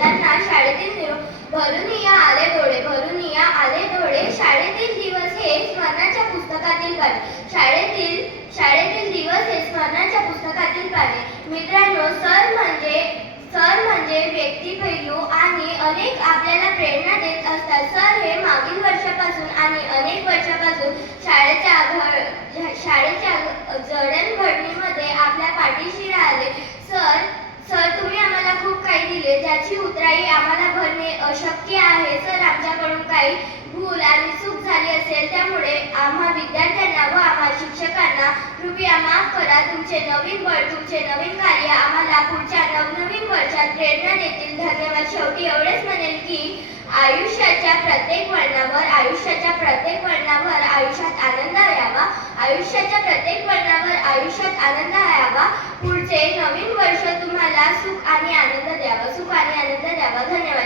येताना शाळेतील निरोप भरून या आले डोळे, भरून या आले डोळे. शाळेतील दिवस हे स्मरणाच्या पुस्तकातील पाने, शाळेतील दिवस हे स्मरणाच्या पुस्तकातील पाने. मित्रांनो, सर म्हणजे व्यक्तिपैलू आणि अनेक आपल्याला प्रेरणा देत असतात. सर हे मागील वर्षापासून आणि अनेक वर्षापासून शाळेच्या जडणघडणीमध्ये आपल्या पाठीशी राहिले. सर तुम्ही आम्हाला खूप काही दिले, ज्याची उतराई आम्हाला भरणे अशक्य आहे. सर, आमच्याकडून काही भूल आणि चूक झाली असेल, त्यामुळे आम्हा विद्यार्थ्यांना व आम्हा शिक्षकांना कृपया माफ करा. तुमचे नवीन बळ, तुमचे नवीन कार्य आम्हाला पुढच्या नवनवीन वर्षात प्रेरणा देतील. धन्यवाद. शेवटी एवढेच म्हणेल की आयुष्याच्या प्रत्येक वळणावर आयुष्यात आनंद यावा. पुढचे नवीन वर्ष तुम्हाला सुख आणि आनंद द्यावा. धन्यवाद.